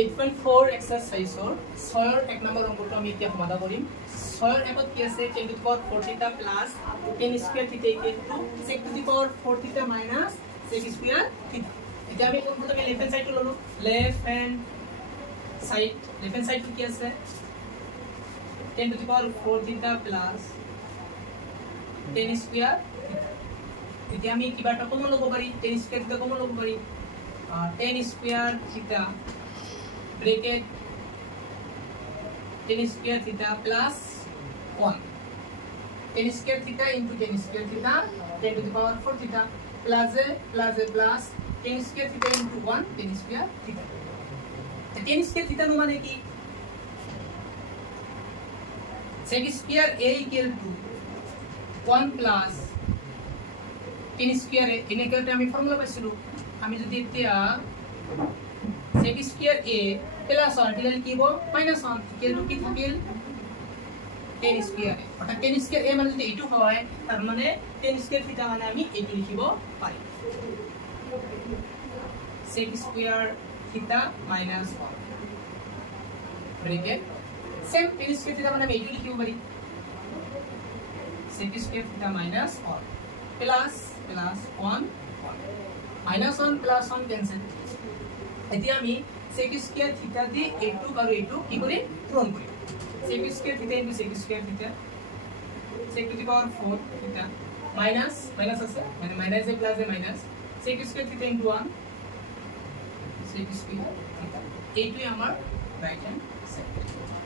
8.4 exerciseor 6 এক number অংকটো আমি এতিয়া সমাধান কৰিম 6 একত কি আছে 10 to the power 4 theta plus 10 square theta equal to sec to the power 4 theta minus sec square theta এতিয়া আমি কোনটো আমি লেফট হ্যান্ড সাইডটো ললো লেফট হ্যান্ড সাইডটো কি আছে 10 to the power 4 theta plus 10 square এতিয়া আমি কিবাটা কমন লব পারি 10 square theta কমন লব পারি 10 square theta bracket 10 square theta plus 1 10 square theta into 10 square theta 10 to the power 4 theta plus a plus 10 square theta into 1 10 square theta 10 square theta नु माने की sec square a equal to 1 plus 10 square a इने करते আমি formula পাইছিলো আমি যদি এতিয়া sec square a plus 1 দিলে কি হবে -1 equal to কি থাকিল 10 square অর্থাৎ 10 square a মানে যদি এটু হয় তার মানে 10 square theta মানে আমি এটু লিখিব পারি sec square theta minus 1 bracket same 10 square theta মানে আমি এটু লিখিব পারি sec square theta minus 1 plus 1 minus 1 plus 1 cancel এতিয়া আমি sec square theta দি a2 আৰু a2 কি কৰি পূৰণ কৰিম sec square theta into sec square theta sec to the power 4 theta minus আছে মানে minus a plus a minus sec square theta into 1 sec square theta a2 আমাৰ right hand side